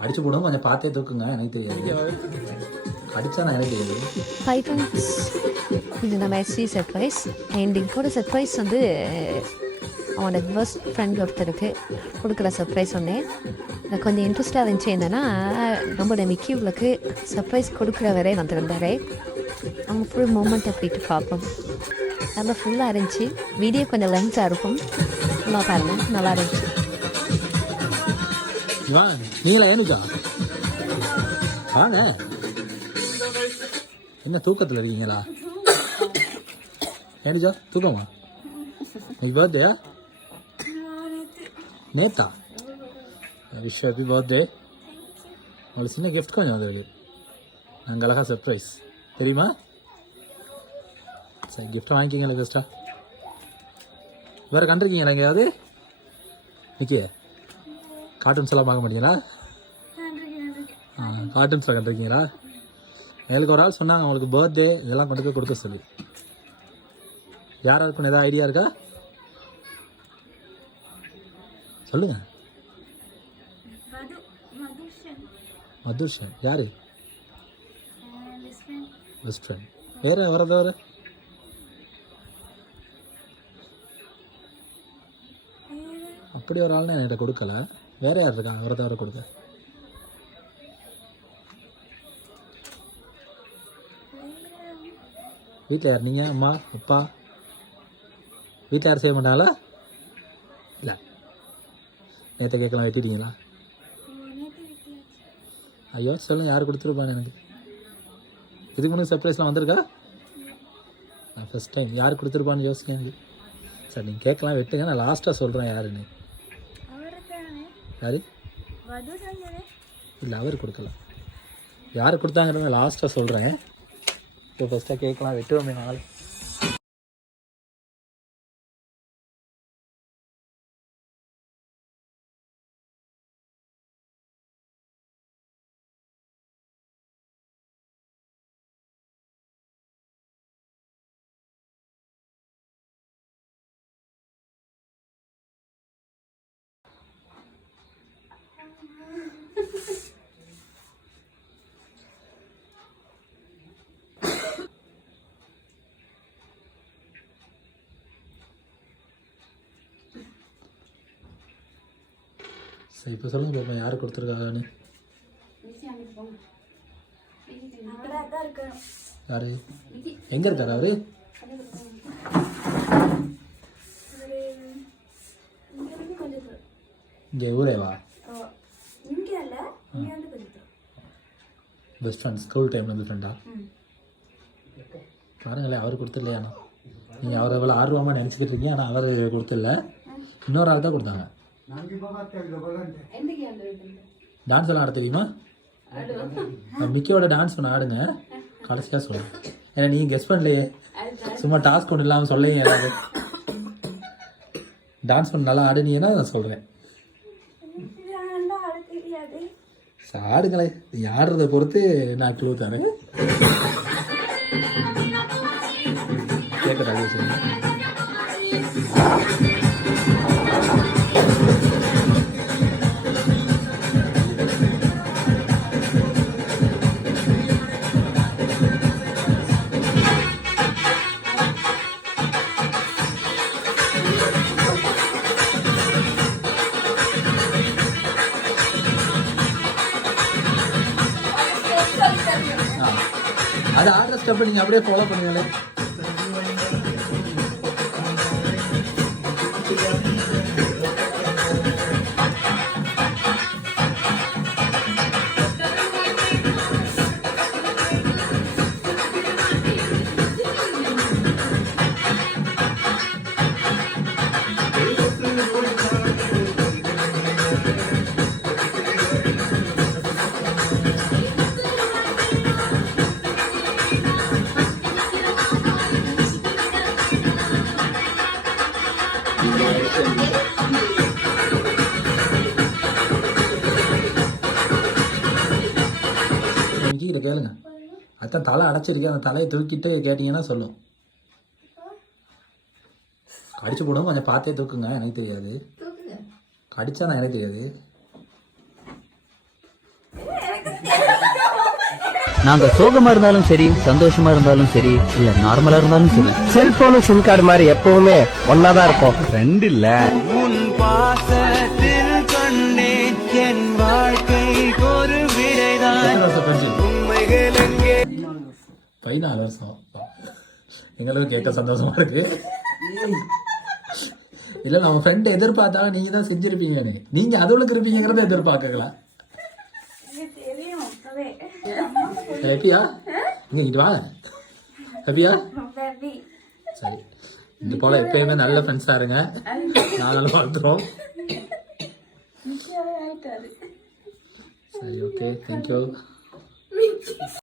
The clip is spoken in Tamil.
கடிச்சு போடுவோம் கொஞ்சம் பார்த்தே தூக்குங்க எனக்கு தெரியாது கடிச்சா நான் எனக்கு தெரியாது ஹாய் ஃப்ரெண்ட்ஸ், இது நம்ம எஸ்சி சர்ப்ரைஸ் அண்ட் இப்போட சர்ப்ரைஸ் வந்து அவனோட பெஸ்ட் ஃப்ரெண்ட் ஒருத்தருக்கு கொடுக்குற சர்ப்ரைஸ் ஒன்று எனக்கு கொஞ்சம் இன்ட்ரெஸ்ட்டாக இருந்துச்சு. என்னென்னா நம்மளோட மிக்கி உங்களுக்கு சர்ப்ரைஸ் கொடுக்குறவரே வந்திருந்தார். அவங்க ஃபுல் மூமெண்ட் அப்படின்ட்டு பார்ப்போம். நல்லா ஃபுல்லாக இருந்துச்சு. வீடியோ கொஞ்சம் லென்த்தாக இருக்கும், நல்லா பாருங்கள், நல்லா இருந்துச்சு. நீங்களா ஏனுக்கா வாங்க, என்ன தூக்கத்தில் இருக்கீங்களா? ஏனிஜா தூக்கமா? நீ பர்த்டேயா? நேத்தா? Wish happy birthday. உங்களுக்கு சின்ன கிஃப்ட் கொஞ்சம் வந்து நாங்கள் அழகா சர்ப்ரைஸ் தெரியுமா? சரி கிஃப்ட் வாங்கிக்கிங்களா ஃபஸ்ட்டா? வேறு கண்டிருக்கீங்களா எங்கேயாவது? நிற்கிய கார்ட்டூன்ஸ் எல்லாம் பார்க்க மாட்டீங்களா? கார்ட்டூன்ஸில் கண்டிருக்கீங்களா? எங்களுக்கு ஒரு ஆள் சொன்னாங்க அவங்களுக்கு பர்த்டே இதெல்லாம் கொண்டு போய் கொடுக்க சொல்லி. யாராக இருக்குன்னு எதாவது ஐடியா இருக்கா? சொல்லுங்க. மதுஷன் யாரு? Best friend. வேறு வரது வேறு அப்படி ஒரு ஆள்னா என்கிட்ட கொடுக்கல. வேறு யார் இருக்காங்க அவரை தவிர கொடுக்க? வீட்டில் யார்? நீங்கள், அம்மா, அப்பா? வீட்டில் யாரும் செய்ய மாட்டாங்களா? இல்லை நேற்று கேட்கலாம் வெட்டிட்டீங்களா? ஐயோ சொல்லுங்கள், யார் கொடுத்துருப்பான்னு எனக்கு. இதுக்கு முன்னாடி சர்ப்ரைஸ்லாம் வந்திருக்கா? நான் ஃபஸ்ட் டைம் யார் கொடுத்துருப்பான்னு யோசிக்க எனக்கு. சார் நீங்கள் கேட்கலாம் வெட்டுங்க, நான் லாஸ்ட்டாக சொல்கிறேன் யாருன்னு. யார்? இல்லை அவர் கொடுக்கல. யார் கொடுத்தாங்கிறத லாஸ்ட்டாக சொல்கிறேன். இப்போ ஃபஸ்ட்டாக கேட்கலாம் வெட்டுவோமே நாள். சரி இப்போ சொல்லுங்க பாப்பா, யார் கொடுத்துருக்காங்கன்னு. யாரு? எங்கே இருக்காரு அவரு? இங்கே ஊரேவா? பெஸ்ட் ஃப்ரெண்ட் ஸ்கூல் டைமில் இருந்து ஃப்ரெண்டா? பாருங்களேன், அவர் கொடுத்துடலையாண்ணா. நீங்கள் அவரை எவ்வளோ ஆர்வமாக நினச்சிக்கிட்டு இருக்கீங்க, ஆனால் அவர் கொடுத்துடல, இன்னொரு ஆள் தான் கொடுத்தாங்க. டான்ஸ் எல்லாம் ஆட தெரியுமா? மிக்கியோட டான்ஸ் ஒன்று ஆடுங்க, கடைசியாக சொல்லுங்கள். ஏன்னா நீங்கள் கெஸ் பண்ணலையே, சும்மா டாஸ்க் ஒன்று இல்லாமல் சொல்லுங்க. ஏதாவது டான்ஸ் ஒன்று நல்லா ஆடுனீங்கன்னா நான் சொல்கிறேன். ஆடுங்களே, நீ ஆடுறதை பொறுத்து நான் க்ளூ தரேன். கேட்குறா சொல்லுங்க. அது ஆடுற ஸ்டெப்பை நீங்கள் அப்படியே ஃபாலோ பண்ணுங்களே. மிக்கிட்ட கேளுங்க. அதான் தலை அடைச்சிருக்கேன், அந்த தலையை தூக்கிட்டு கேட்டிங்கன்னா சொல்லும். கடிச்சு போடுவோம், கொஞ்சம் பார்த்தே தூக்குங்க, எனக்கு தெரியாது. கடிச்சா நான் எனக்கு தெரியாது. நாங்க சோகமா இருந்தாலும் சரி, சந்தோஷமா இருந்தாலும் சரி, இல்ல நார்மலா இருந்தாலும் சரி, செல்போனும் சிம் கார்டு மாதிரி எப்பவுமே ஒன்னாதான் இருக்கும். ரெண்டு இல்ல. உன் பாசத்தில் கண்ணே என் வாழ்க்கை ஒரு விடைதான். எத்தனை வருஷம் ஃப்ரெண்ட்ஷிப்? உண்மைகள் எங்கே 14 வருஷம். எங்களுக்கு கேட்க சந்தோஷமா இருக்கு. இல்ல நம்ம ஃப்ரெண்ட் எதிர்பார்த்தாலும் நீங்க தான் செஞ்சிருப்பீங்க. நீங்க அதுவுக்கு இருப்பீங்கிறத எதிர்பார்க்கலாம். ஹாப்பியா? இங்க வாங்க. ஹாப்பியா? சரி, இது போல எப்பயுமே நல்ல ஃப்ரெண்ட்ஸா இருங்க. நாங்களும் வாழ்த்துறோம். சரி, ஓகே, தேங்க்யூ.